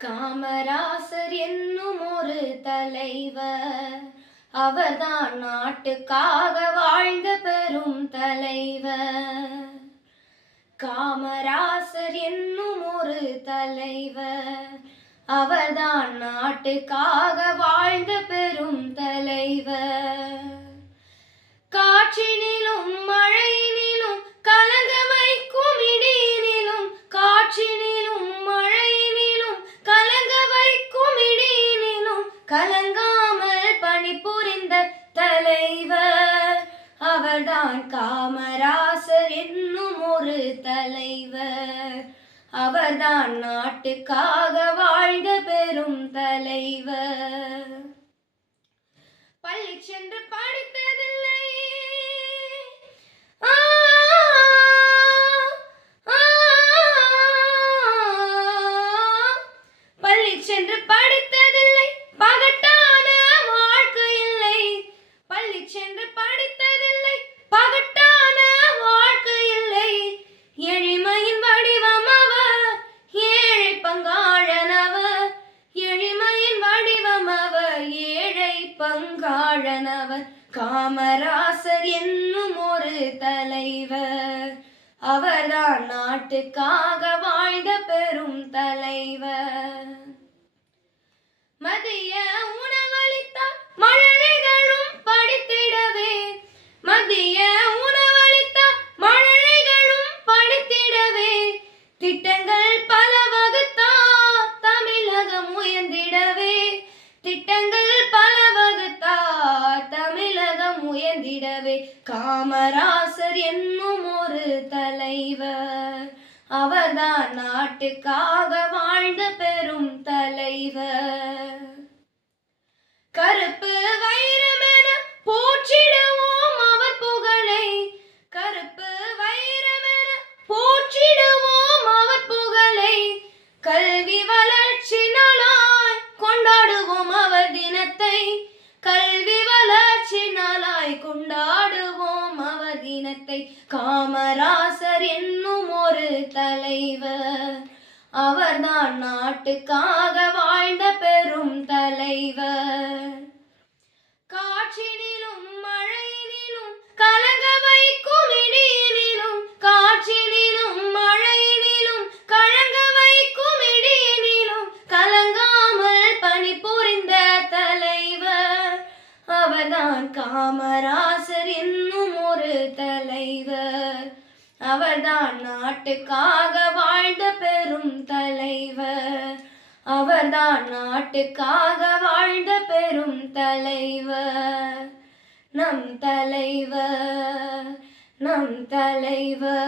காமராசர் என்னும் ஒரு தலைவர், அவர்தான் நாட்டுக்காக வாழ்ந்த பெரும் தலைவர். காமராசர் என்னும் ஒரு தலைவர், அவர்தான் நாட்டுக்காக வாழ்ந்த பெரும் தலைவர். காற்றினிலும் மழையினிலும் கலங்க வைக்கும் இடியினிலும், காற்றினிலும் மழையினிலும் கலங்க வைக்கும் இடியினிலும் கலங்காமல் பணிபுரிந்த தலைவர், அவர்தான் காமராசர் என்னும் ஒரு தலைவர். அவர்தான் நாட்டுக்காக வாழ்ந்த பெரும் தலைவர். பள்ளி சென்று படித்ததில்லை, பள்ளி சென்று படித்ததில்லை, பகட்டான வாழ்க்கை இல்லை. பள்ளி சென்று படித்ததில்லை, பகட்டான வாழ்க்கை இல்லை. எளிமையின் வடிவம் அவர், ஏழை பங்காளனவர். எளிமையின் வடிவம் அவர், ஏழை பங்காளனவர். காமராசர் என்னும் ஒரு தலைவர், அவர்தான் நாட்டுக்காக வாழ்ந்த பெரும் தலைவர். மதிய உணவளித்தார் மழலைகளும் படித்திடவே, மதிய உணவளித்தார் மழலைகளும் படித்திடவே. திட்டங்கள் பல வகுத்தார் தமிழகம் உயர்ந்திடவே, திட்டங்கள் பல வகுத்தார் தமிழகம் உயர்ந்திடவே. காமராசர் என்னும் ஒரு தலைவர், அவர்தான் நாட்டுக்காக வாழ்ந்த பெரும் தலைவர். கருப்பு வைரமென போற்றிடுவோம் அவர் புகழை, கருப்பு வைரமென போற்றிடுவோம் அவர் புகழை. கல்வி வளர்ச்சி நாளாய் கொண்டாடுவோம் அவர் தினத்தை, கல்வி வளர்ச்சி நாளாய் கொண்டாடுவோம் அவர் தினத்தை. காமராசர் என்னும் ஒரு தலைவர், அவர்தான் நாட்டுக்காக வாழ்ந்த பெரும் தலைவர். காற்றினிலும் மழையினிலும் கலங்க வைக்கும் இடியினிலும், காற்றினிலும் மழையினிலும் கலங்க வைக்கும் இடியினிலும் கலங்காமல் பணிபுரிந்த தலைவர், அவர்தான் காமராசர் என்னும் ஒரு தலைவர். அவர்தான் நாட்டுக்காக வாழ்ந்த பெரும் தலைவர், அவர்தான் நாட்டுக்காக வாழ்ந்த பெரும் தலைவர். நம் தலைவர், நம் தலைவர்.